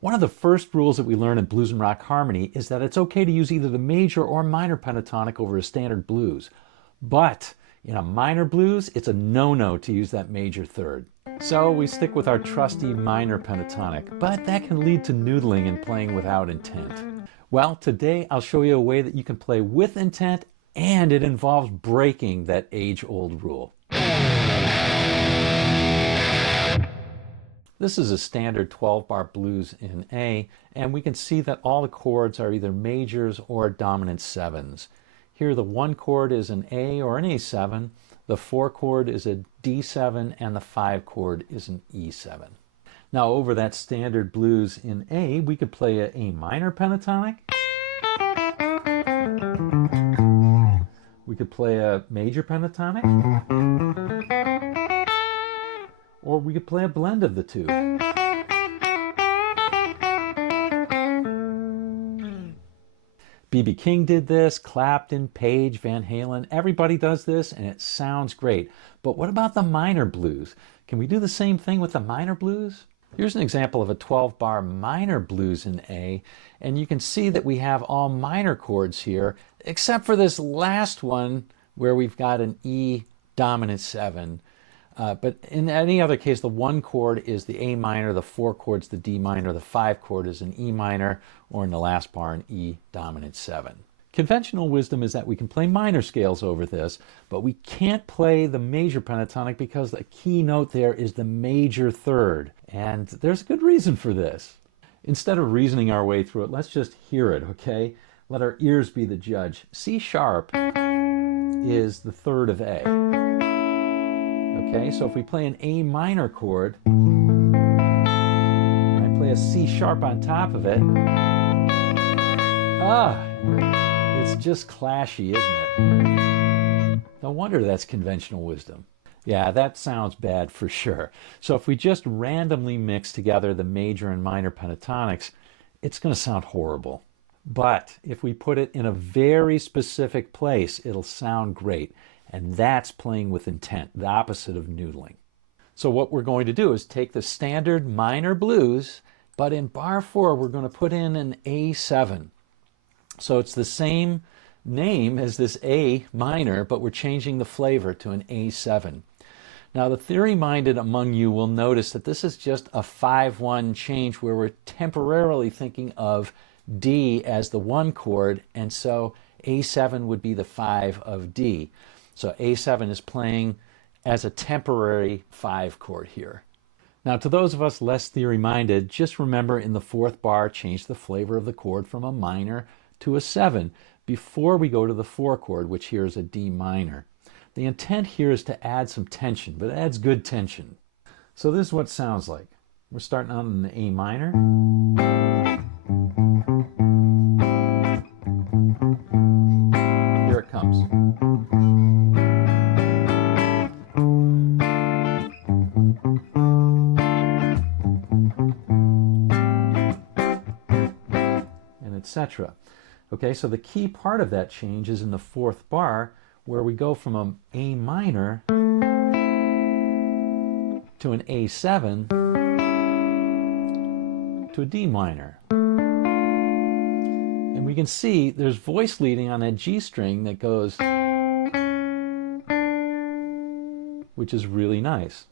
One of the first rules that we learn in blues and rock harmony is that it's okay to use either the major or minor pentatonic over a standard blues. But in a minor blues, it's a no-no to use that major third. So we stick with our trusty minor pentatonic, but that can lead to noodling and playing without intent. Well, today I'll show you a way that you can play with intent, and it involves breaking that age-old rule. This is a standard 12-bar blues in A, and we can see that all the chords are either majors or dominant sevens. Here the 1 chord is an A or an A7, the 4 chord is a D7, and the 5 chord is an E7. Now over that standard blues in A, we could play an A minor pentatonic. We could play a major pentatonic. Or we could play a blend of the two. B.B. King did this, Clapton, Page, Van Halen, everybody does this and it sounds great. But what about the minor blues? Can we do the same thing with the minor blues? Here's an example of a 12-bar minor blues in A, and you can see that we have all minor chords here, except for this last one where we've got an E dominant 7. But in any other case, the 1 chord is the A minor, the 4 chord's the D minor, the 5 chord is an E minor, or in the last bar, an E dominant 7. Conventional wisdom is that we can play minor scales over this, but we can't play the major pentatonic because the key note there is the major third. And there's a good reason for this. Instead of reasoning our way through it, let's just hear it, okay? Let our ears be the judge. C sharp is the third of A. Okay, so if we play an A minor chord, and I play a C sharp on top of it, it's just clashy, isn't it? No wonder that's conventional wisdom. Yeah, that sounds bad for sure. So if we just randomly mix together the major and minor pentatonics, it's going to sound horrible. But if we put it in a very specific place, it'll sound great. And that's playing with intent, the opposite of noodling. So what we're going to do is take the standard minor blues, but in bar 4 we're going to put in an A7. So it's the same name as this A minor, but we're changing the flavor to an A7. Now the theory-minded among you will notice that this is just a 5-1 change where we're temporarily thinking of D as the 1 chord, and so A7 would be the 5 of D. So A7 is playing as a temporary 5 chord here. Now to those of us less theory-minded, just remember in the 4th bar, change the flavor of the chord from a minor to a 7 before we go to the 4 chord, which here is a D minor. The intent here is to add some tension, but it adds good tension. So this is what it sounds like. We're starting out in the A minor. Here it comes. Etc. Okay, so the key part of that change is in the 4th bar, where we go from an A minor to an A7 to a D minor. And we can see there's voice leading on that G string that goes, which is really nice.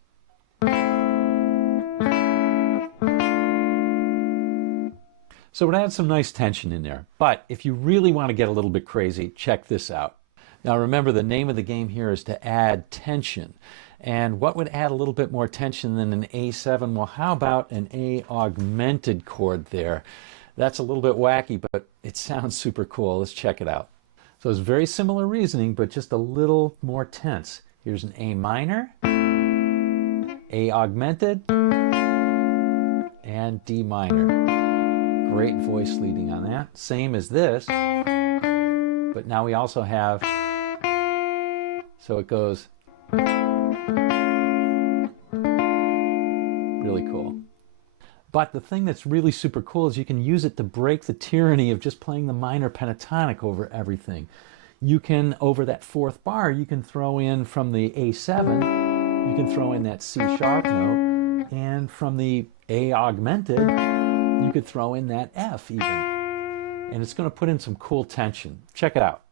So it adds some nice tension in there. But if you really want to get a little bit crazy, check this out. Now remember, the name of the game here is to add tension. And what would add a little bit more tension than an A7? Well, how about an A augmented chord there? That's a little bit wacky, but it sounds super cool. Let's check it out. So it's very similar reasoning, but just a little more tense. Here's an A minor, A augmented, and D minor. Great voice leading on that. Same as this, but now we also have, so it goes really cool. But the thing that's really super cool is you can use it to break the tyranny of just playing the minor pentatonic over everything. You can, over that 4th bar, you can throw in from the A7, you can throw in that C sharp note, and from the A augmented, You could throw in that F even. And it's going to put in some cool tension. Check it out.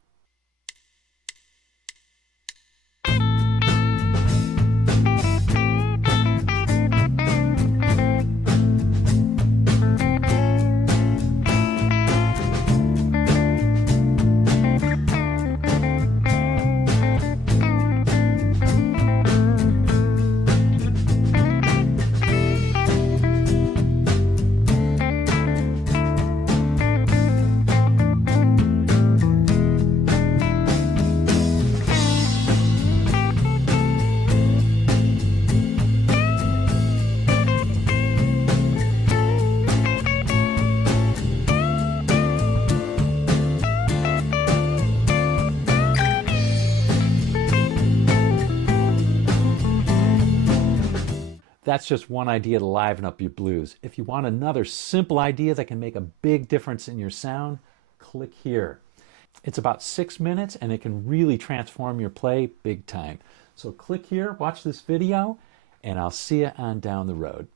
That's just one idea to liven up your blues. If you want another simple idea that can make a big difference in your sound, click here. It's about 6 minutes and it can really transform your play big time. So click here, watch this video, and I'll see you on down the road.